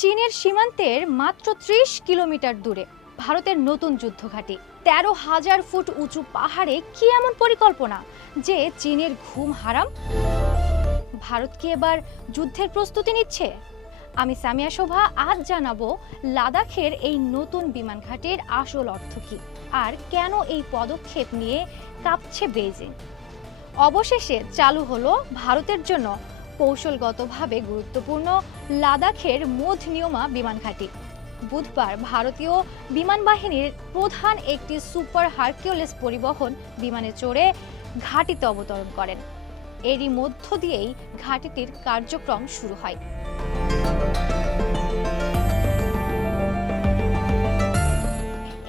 চীনের সীমান্তের মাত্র ত্রিশ কিলোমিটার দূরে ভারতের নতুন যুদ্ধঘাটি। তেরো হাজার ফুট উঁচু পাহাড়ে কি এমন পরিকল্পনা যে চীনের ঘুম হারাম? ভারত কি এবার যুদ্ধের প্রস্তুতি নিচ্ছে? আমি সামিয়া শোভা, আজ জানাব লাদাখের এই নতুন বিমান ঘাটির আসল অর্থ কী আর কেন এই পদক্ষেপ নিয়ে কাঁপছে বেইজিং। অবশেষে চালু হলো ভারতের জন্য কৌশলগতভাবে গুরুত্বপূর্ণ লাদাখের মোধ নিয়মা বিমান ঘাঁটি। বুধবার ভারতীয় বিমান বাহিনীর প্রধান একটি সুপার হারকিউলিস পরিবহন বিমানে চড়ে ঘাঁটিতে অবতরণ করেন। এরই মধ্য দিয়েই ঘাঁটিটির কার্যক্রম শুরু হয়।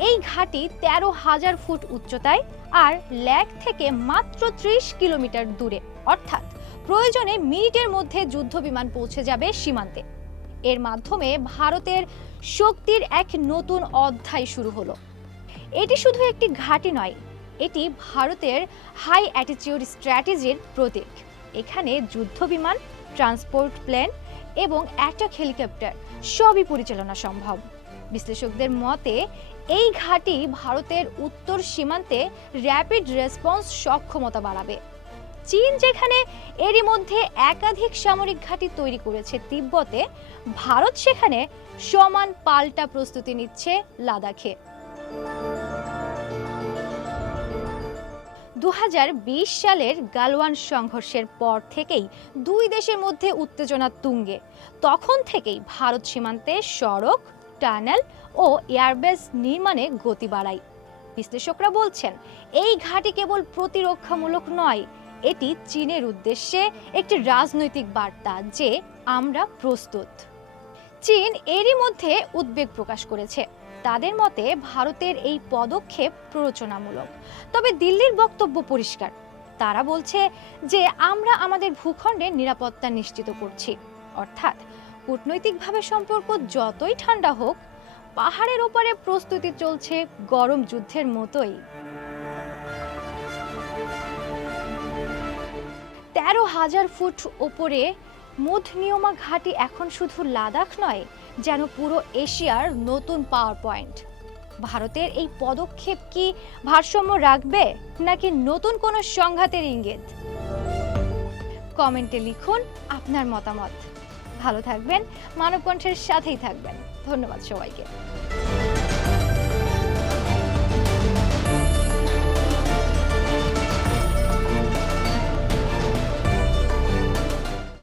এই ঘাঁটি তেরো হাজার ফুট উচ্চতায় আর ল্যাক থেকে মাত্র ত্রিশ কিলোমিটার দূরে, অর্থাৎ প্রয়োজনে মিনিটের মধ্যে যুদ্ধ বিমান পৌঁছে যাবে সীমান্তে। এর মাধ্যমে ভারতের শক্তির এক নতুন অধ্যায় শুরু হলো। এটি শুধু একটি ঘাঁটি নয়, এটি ভারতের হাই অ্যাটিচিউড স্ট্র্যাটেজির প্রতীক। এখানে যুদ্ধ বিমান ট্রান্সপোর্ট প্লেন এবং অ্যাটাক হেলিকপ্টার সবই পরিচালনা সম্ভব। বিশ্লেষকদের মতে, এই ঘাঁটি ভারতের উত্তর সীমান্তে র্যাপিড রেসপন্স সক্ষমতা বাড়াবে। চীন যেখানে এরই মধ্যে একাধিক সামরিক ঘাঁটি তৈরি করেছে তিব্বতে, ভারত সেখানে সমান পাল্টা প্রস্তুতি নিচ্ছে লাদাখে। দুহাজার বিশ সালের গালওয়ান সংঘর্ষের পর থেকেই দুই দেশের মধ্যে উত্তেজনা তুঙ্গে। তখন থেকেই ভারত সীমান্তে সড়ক, টানেল ও এয়ারবেস নির্মাণে গতি বাড়ায়। বিশ্লেষকরা বলছেন, এই ঘাঁটি কেবল প্রতিরক্ষামূলক নয় এটি চীনের উদ্দেশ্যে একটি রাজনৈতিক বার্তা যে আমরা প্রস্তুত। চীন এরই মধ্যে উদ্বেগ প্রকাশ করেছে। তাদের মতে ভারতের এই পদক্ষেপ প্ররোচনামূলক। তবে দিল্লির বক্তব্য পরিষ্কার। তারা বলছে যে আমরা আমাদের ভূখণ্ডের নিরাপত্তা নিশ্চিত করছি। অর্থাৎ কূটনৈতিকভাবে সম্পর্ক যতই ঠান্ডা হোক, পাহাড়ের ওপারে প্রস্তুতি চলছে গরম যুদ্ধের মতোই। তেরো হাজার ফুট ওপরে মধনিয়মা ঘাটি এখন শুধু লাদাখ নয়, যেন পুরো এশিয়ার নতুন পাওয়ার পয়েন্ট ভারতের এই পদক্ষেপ কি ভারসাম্য রাখবে, নাকি নতুন কোনো সংঘাতের ইঙ্গিত? কমেন্টে লিখুন আপনার মতামত। ভালো থাকবেন, মানবকণ্ঠের সাথেই থাকবেন। ধন্যবাদ সবাইকে।